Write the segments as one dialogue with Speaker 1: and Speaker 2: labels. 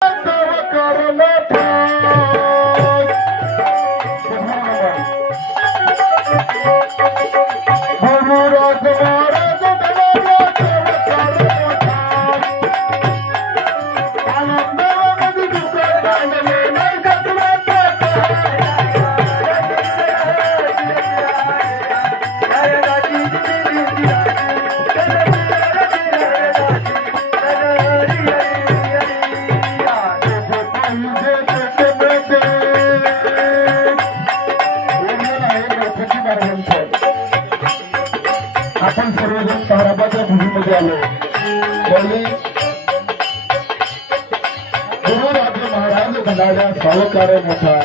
Speaker 1: आपण घडाड्या सावकार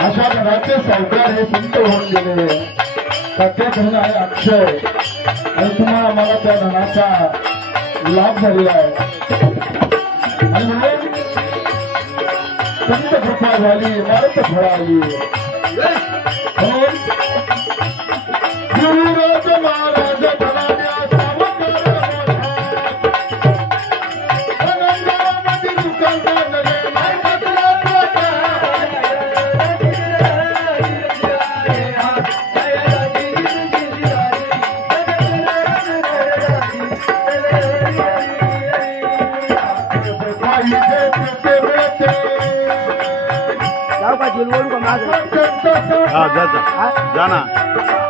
Speaker 1: अशा घराचे सावकार हे संत होऊन गेले. सत्य धन आहे अक्षय. आणि तुम्हाला आम्हाला त्या धनाचा लाभ झालेला आहे. आणि म्हणून संत कृपा झाली मारत फळाली. म्हणून
Speaker 2: जाऊ का.
Speaker 3: हा जा जा. जा ना.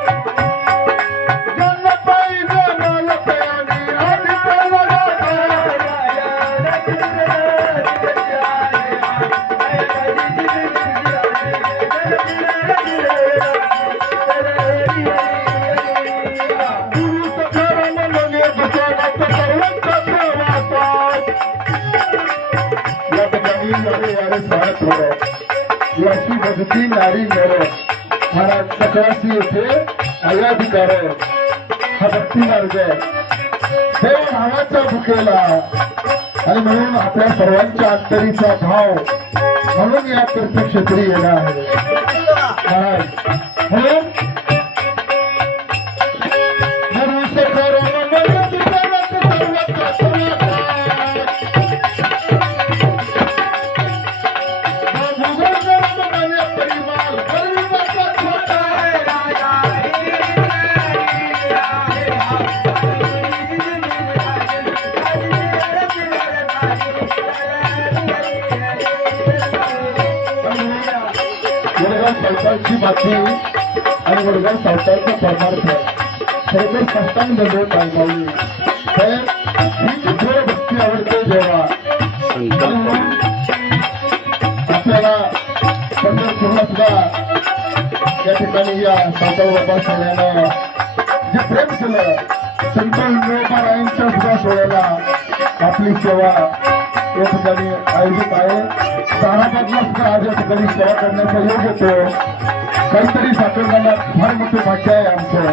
Speaker 1: भक्ती हे भावाच्या भुकेला आणि म्हणून आपल्या सर्वांच्या अंतरीचा भाव म्हणून या तीर्थक्षेत्री येणार आहे. महाराज आणि वडगाव परमार्थ खरोखर संतान घडवत पाहिजे तर ही भक्ती आवडते जेव्हा आपल्याला पंढरपूरला सुद्धा या ठिकाणी या सावकार बाबा सोहळ्यानं जे प्रेम केलं संत इंद्रोबारायांच्या सुद्धा सोहळ्याला आपली सेवा या ठिकाणी आयोजित आहे. ताराबादला सुद्धा आज या ठिकाणी सेवा करण्याचा योग होतो. काहीतरी साखरदाना फार मोठे भाग्य आहे आमचं.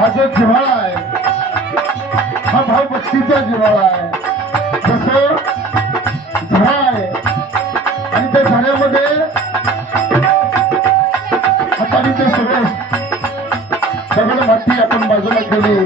Speaker 1: हा जो जिव्हाळा आहे हा भाव भावभक्तीचा जिव्हाळा आहे. जसं झरा आहे आणि त्या झऱ्यामध्ये हाताने ते सगळं सगळं माती आपण बाजूला केली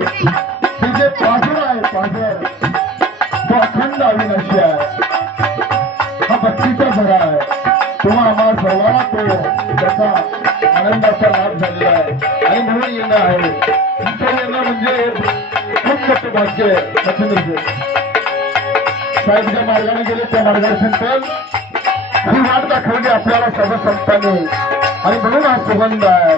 Speaker 1: भाग्य आहे साहेब ज्या मार्गाने गेले त्या मार्गाने संत ही वाट दाखवली आपल्याला सर्व संतांनी आणि म्हणून हा सुगंध आहे.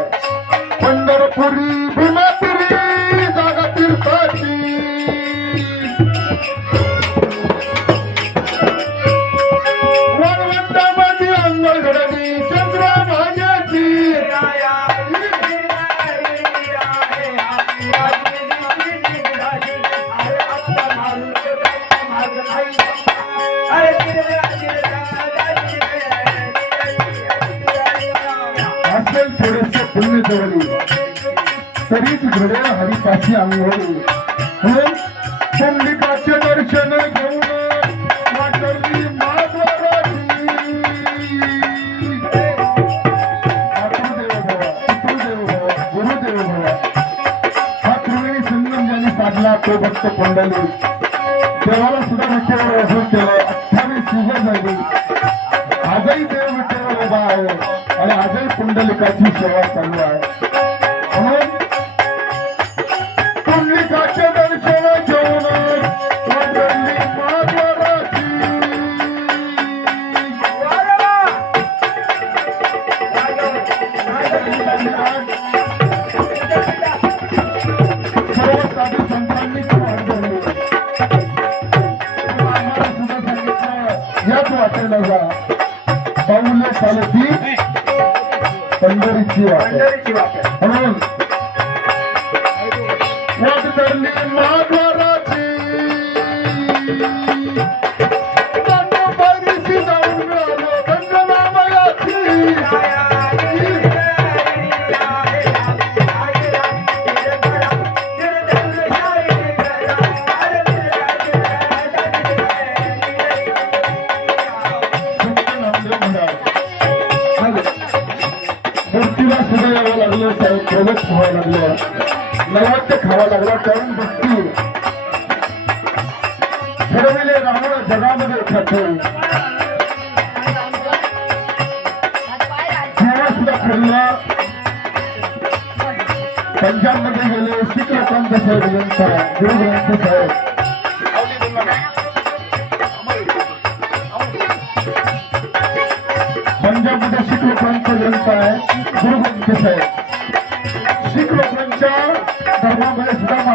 Speaker 1: केलं अठ्ठावीस युग झाली आजही देव विठ्ठल उभा आहे आणि आजही पुंडलिकाची सेवा चालू आहे. पंढरीची वाट म्हणून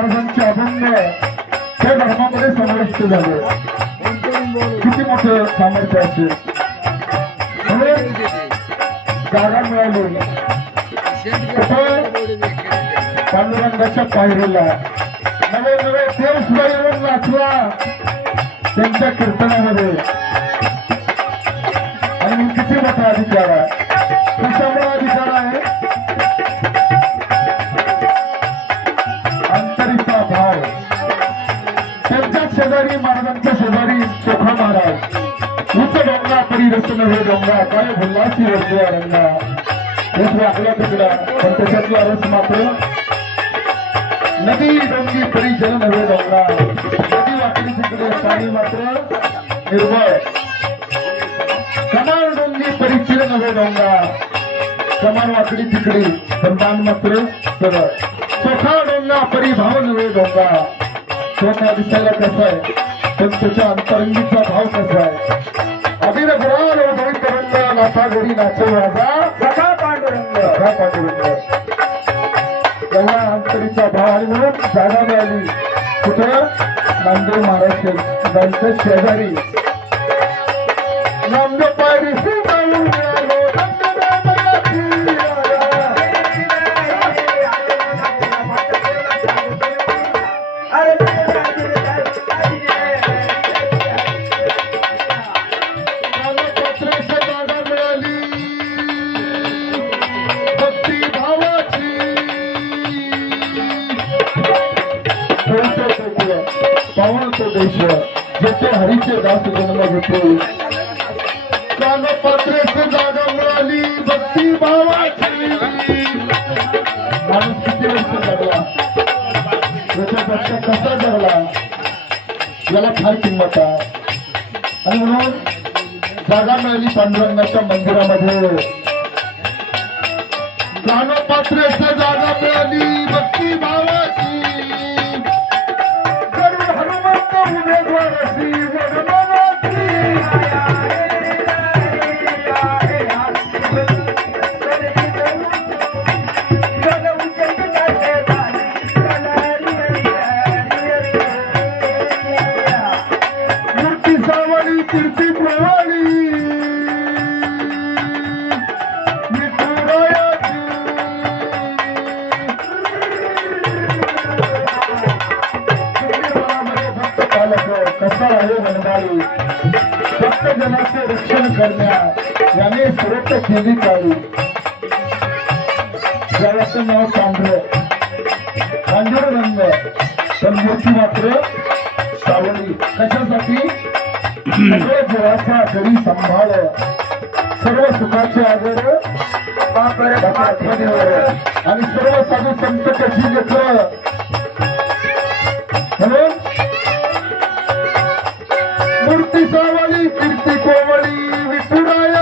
Speaker 1: महाराजांचे अभंग त्या धर्मामध्ये समाविष्ट झाले. किती मोठं सामर्थ्य असेल. म्हणजे जागा मिळाली. पांडुरंगाच्या पायरीला नवे नवे देव सुद्धा येऊन नाचला त्यांच्या कीर्तनामध्ये. आणि किती मोठा अधिकार आहे. त्याच्यामुळे त्यांच्या महाराजांच्या शेजारी चोखा महाराज. उच्च गंगा परी हे गंगा काय भुल्लासी वर्ग रंगा रस वाकला तिकडा पण त्याच्यातला रस मात्र. नदी डोंगी परिजन जल नव्हे डोंगा. नदी वाकली तिकडे पाणी मात्र निर्मळ. कमाल डोंगी परिचिर नव्हे गंगा कमाल वाकडी तिकडी संतान मात्र सरळ. सोखा डोंगा परिभाव नव्हे डोंगा. स्वतः दिसायला कसा आहे? पण त्याच्या अंतरंगीचा भाव कसा आहे? अभिन गुराल उभय नाथा घरी नाचे राजा. सखा पांडुरंग. सखा पांडुरंग. तेव्हा अंतरीचा भाव आणि म्हणून जागा मिळाली. कुठं? नांदेड महाराष्ट्र. शेजारी. जेथे हरीचे दास जन्म घेतो. कागदपत्राची जागा मिळाली भक्ती भावाची. माणूस किती वर्ष जगला त्याच्यापेक्षा कसा जगला याला फार किंमत आहे. आणि म्हणून जागा मिळाली पांडुरंगाच्या मंदिरामध्ये. गाणपात्रेच्या जागा मिळाली. सावळी कसा आहे वनमाळी भक्त जनाचे रक्षण करण्या. याने सुरक्षा केली पाहिजे कोवळी विठुरायाची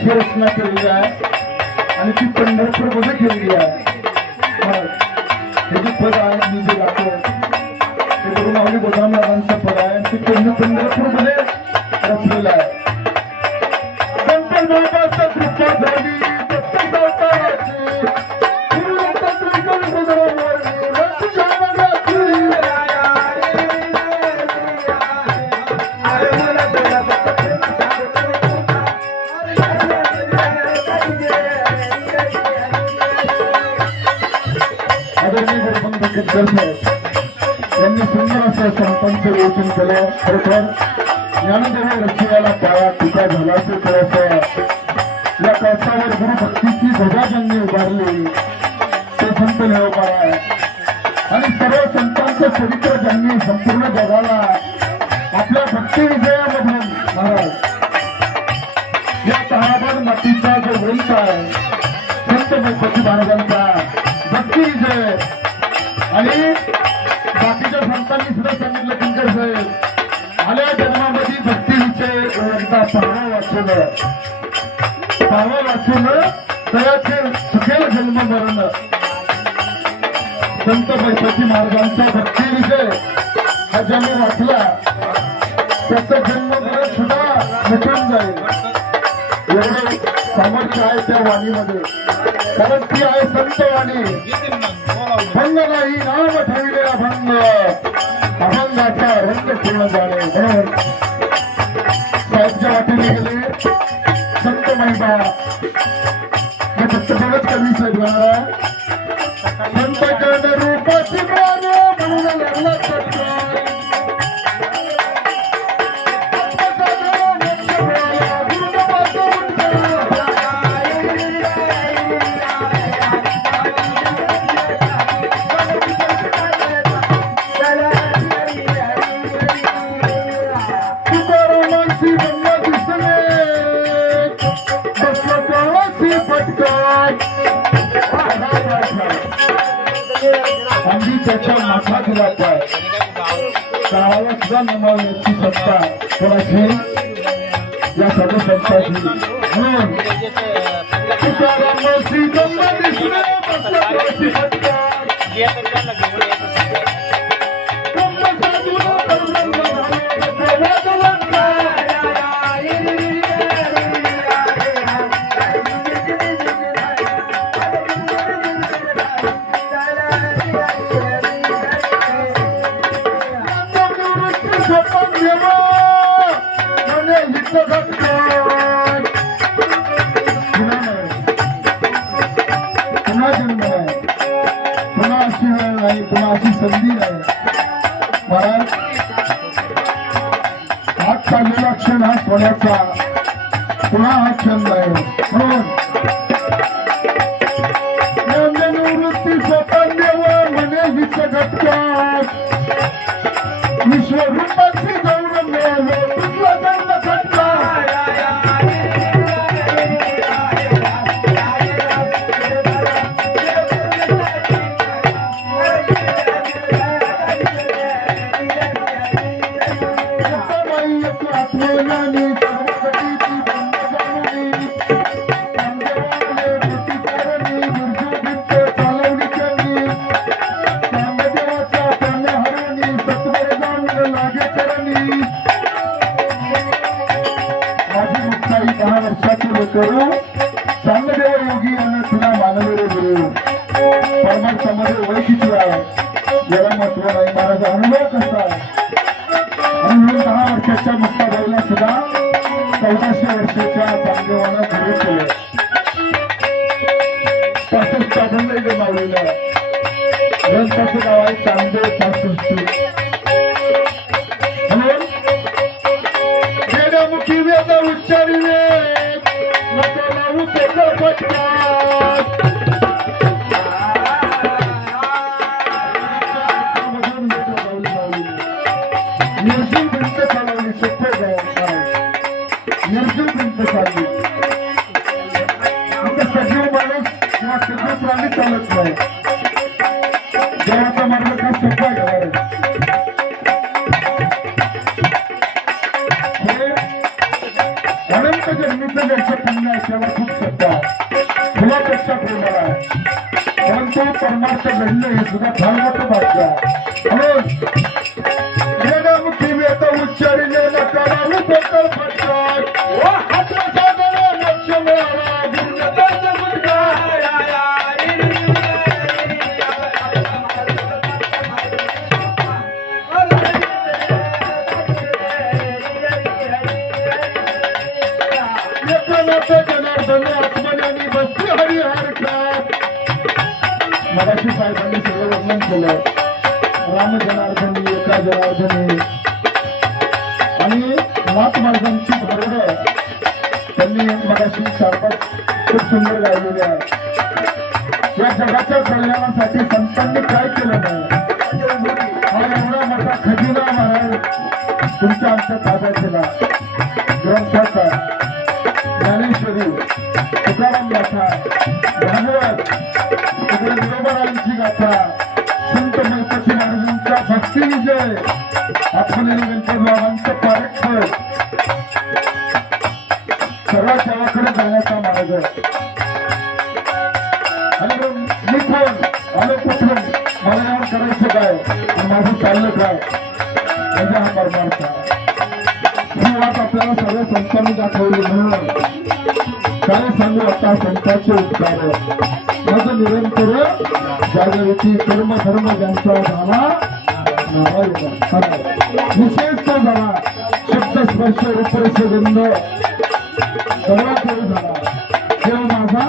Speaker 1: ही रचना केलेली आहे. आणि ती पंढरपूरमध्ये केलेली आहे. हा. पद आहे मी जे गातो ते गुरु माऊली गोदामदारांचं पद आहे. आणि ते पूर्ण पंढरपूरमध्ये रचलेलं आहे. विवेचन केलं खरोखर ज्ञानदेव रशियाला काळा टीका झाला असेल थोडंसं या कळसावर गुरुभक्तीची ध्वजा ज्यांनी उभारली ते संत निरोपार आहे आणि सर्व संतांचं चरित्र ज्यांनी संपूर्ण जगाला आपल्या भक्ती विजयामधून महाराज. या तहाबड मातीचा जो ग्रंथ आहे संत गणपती महाराजांचा भक्ती विजय. आणि बाकीच्या संतांनी सुद्धा सांगितलं किंकर साहेब आल्या जन्मामध्ये भक्ती विजय ग्रंथा पाहणं वाचून पाहणं वाचून तयाचे सुखेल जन्म मरण. संत पैशाची महाराजांचा भक्ती विषय हा ज्याने वाचला. त्याचा जन्म मरण सुद्धा मिटून जाईल. एवढं सामर्थ्य आहे त्या वाणीमध्ये. कारण ती आहे संत वाणी भंग नाही नाम ठेवले अभंग नमावण्याची सत्ता कोणाची या सर्व संतांची म्हणून तुकारामांची गंगा दिसणे याला महत्त्व अनुभव कसा म्हणून दहा वर्षाच्या मुक्ताबाईला सुद्धा चौदाशे वर्षाच्या चांगदेवानं गुरु केलं. पासष्ट अभंग इथे मावलेलं ग्रंथाचं नाव आहे चांगदेव पासष्ट. अनंत जन्मीचं ज्याचं पुण्य आहे त्याला खूप सत्ता फुलापेक्षा प्रेमळ आहे. परंतु परमार्थ घडणे हे सुद्धा फार मोठं भाग्य आहे. म्हणून एका आणि नाथ महाराजांची बरोबर त्यांनी मगाशी खूप सुंदर गायलेली आहे. या जगाच्या कल्याणासाठी संतांनी काय केलं नाही? हा एवढा मोठा खजिना महाराज तुमच्या आमच्या ताब्यात दिला ग्रंथाचा ज्ञानेश्वरी तुकाराम गाथा भागवत गाथा संत भक्ती विजय आपण गणपती बाबांचं पारख्य सर्व देवाकडे जाण्याचा मार्ग आणि मी कोण आलो कुठून मला यावर करायचं काय माझं चाललं काय म्हणजे हा परमार्थ ही वाट आपल्याला सगळ्या संतांनी दाखवली म्हणून काय सांगू आता संतांचे उपकार माझं निरंतर जागृती कर्म धर्म ज्यांचा झाला विशेष झाला शब्दस्पर्श स्पर्श गंध सर्वात वेळ झाला तेव्हा माझा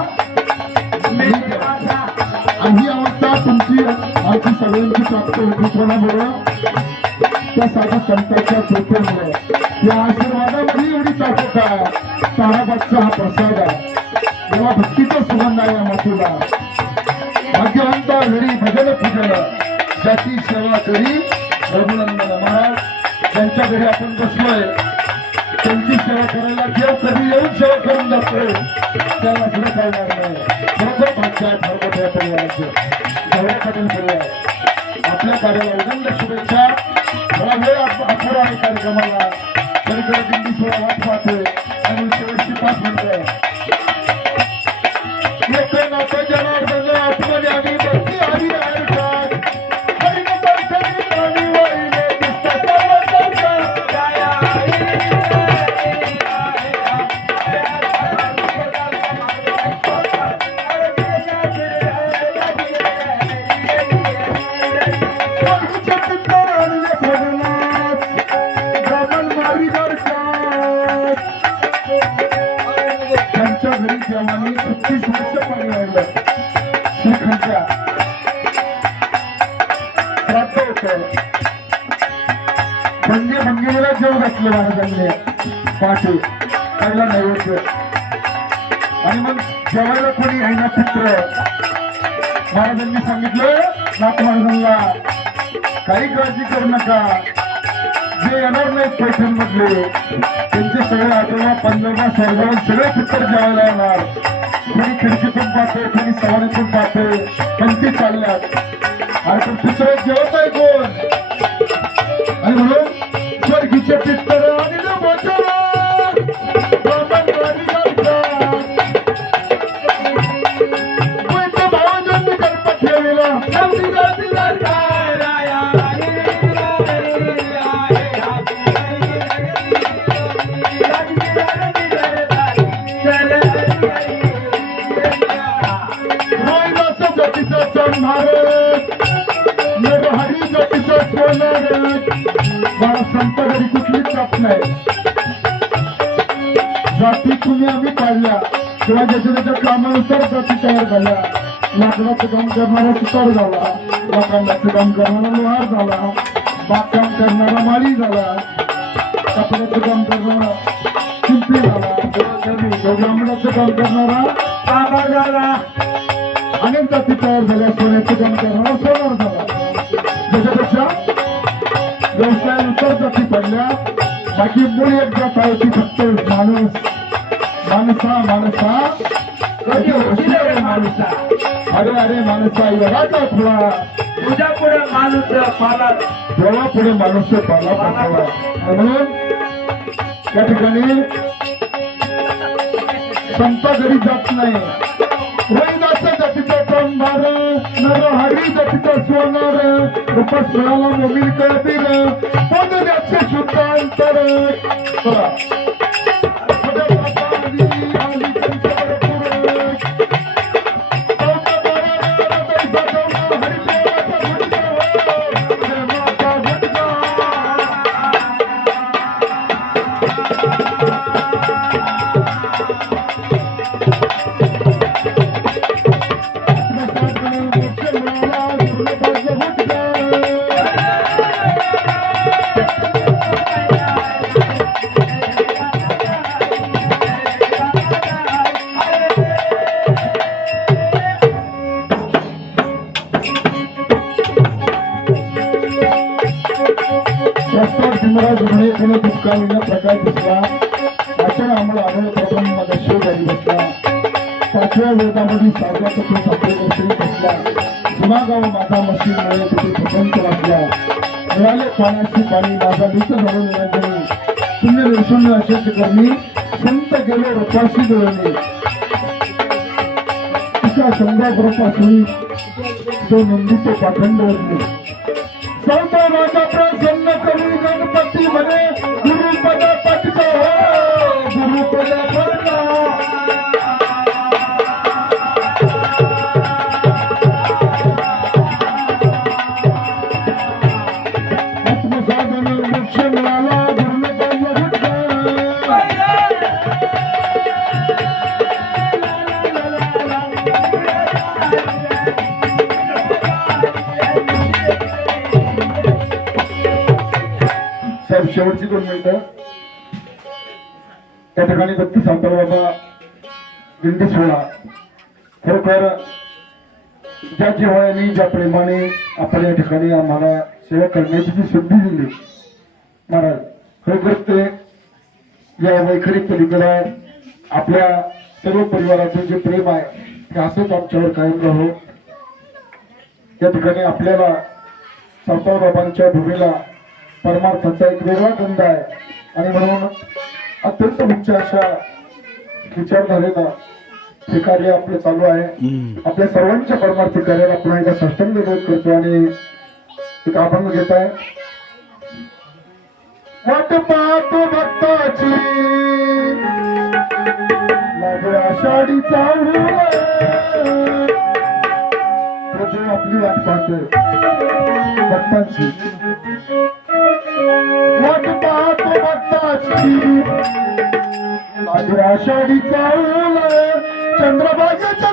Speaker 1: आणि ही अवस्था तुमची आमची सगळ्यांची प्राप्त होती कोणामुळं त्या साध्या संतांच्या कृपेमुळे या आशीर्वादामध्ये एवढी ताकद आहे ताराबादचा हा प्रसाद आहे. तेव्हा भक्तीचा सुगंध आहे या मातीला. भाग्यवंत घरी भजन पूजन ज्याची सेवा करी रघुनंदन महाराज ज्यांच्या घरी आपण बसलोय. त्यांची सेवा करायला किंवा कधी येऊन सेवा करून जातो त्याला पुढे करणार नाही. खरोखर भाग्य आहे फार मोठ्या परिवाराचे जेवढ्या कठीण परिवार आपल्या कार्याला उदंड शुभेच्छा. मला वेळ अप- आहे कार्यक्रमाला. तरीकडे दिंडी सोळा वाट पाहतोय. आणि शेवटची पाच मिनिटं जेवायला महाराजांनी सांगितलं नाथ महाराजांना काही काळजी करू नका. जे येणार नाहीत पैठण मधले त्यांचे सगळे आठवडा पंधरा सर्व सगळे पुत्र जेवायला येणार. कोणी खिडकीतून पाहते कोणी सवारीतून पाहते पण पंक्ती चालल्यात. आणि पण पुत्र जेवत आहे कोण? आणि म्हणून स्वर्गीचे पित्तर आणि मला संत कुठलीच जात नाही जाती तुम्ही आम्ही काढल्या किंवा ज्याच्या त्याच्या कामानुसार जाती तयार झाल्या लाकडाचं काम करणारा सुतार झाला लोखंडाचं काम करणारा लोहार झाला बागकाम करणारा माळी झाला कपड्याचं काम करणारा शिंपी झाला ब्राह्मणाचं काम करणारा कामा झाला अनेक जाती तयार झाल्या सोन्याचं काम करणारा सोनार झाला त्याच्यापेक्षा व्यवसायानुसार जाती पडल्या बाकी मूळ एक जात आहे ती फक्त माणूस. माणसा माणसा. अरे अरे माणसा. एवढा थोडा.
Speaker 2: तुझ्या पुढे माणूस पाला.
Speaker 1: देवा पुढे माणूस पाला पाठवा. म्हणून त्या ठिकाणी संत घरी जात नाही. रविदास जातीचा संभार नरहरी जातीचा सोनार रूपस्थळाला मोमील कळबीर पदल्याचे शुद्ध महाराज भीमराज रुग्णे दुष्काळीला प्रकार दिसला अचानक आम्हाला आढळ प्रथम माझा शो झाली बसला. पाचव्या वेदामध्ये सावकाचा तो सापडे श्री बसला. जुना गाव माझा मशीन मिळेल तिथे स्वतंत्र वाचला मिळाले पाण्याची पाणी माझा दिसत घडून निरंजनी. शून्य निर्शून्य अशेच करणी संत गेले रोपाशी गळणी तिचा संध्या बरोपासून तो नंदीचे पाखंड वरली साहेब शेवटची दोन मिनिटं. त्या ठिकाणी दत्त सांताळ बाबा दिंडी सोहळा खरोखर ज्या जिव्हाळ्याने ज्या प्रेमाने आपण या ठिकाणी आम्हाला सेवा करण्याची जी संधी दिली महाराज खरोखर ते या वैखरी पलीकडे आपल्या सर्व परिवाराचं जे प्रेम आहे ते असंच आमच्यावर कायम राहो. या ठिकाणी आपल्याला सांताळ बाबांच्या भूमीला परमार्थाचा एक वेगळा गंध आहे. आणि म्हणून अत्यंत उच्च अशा विचारधारेला हे कार्य आपलं चालू आहे. आपल्या सर्वांच्या परमार्थी कार्याला पुन्हा एकदा साष्टांग करतो आणि एक अभंग घेत आहे. वाट पाहतो भक्ताची लागे आषाढीचा प्रभू आपली वाट पाहतोय भक्तांची. वाट पाहतो भक्ताची चंद्रभागेच्या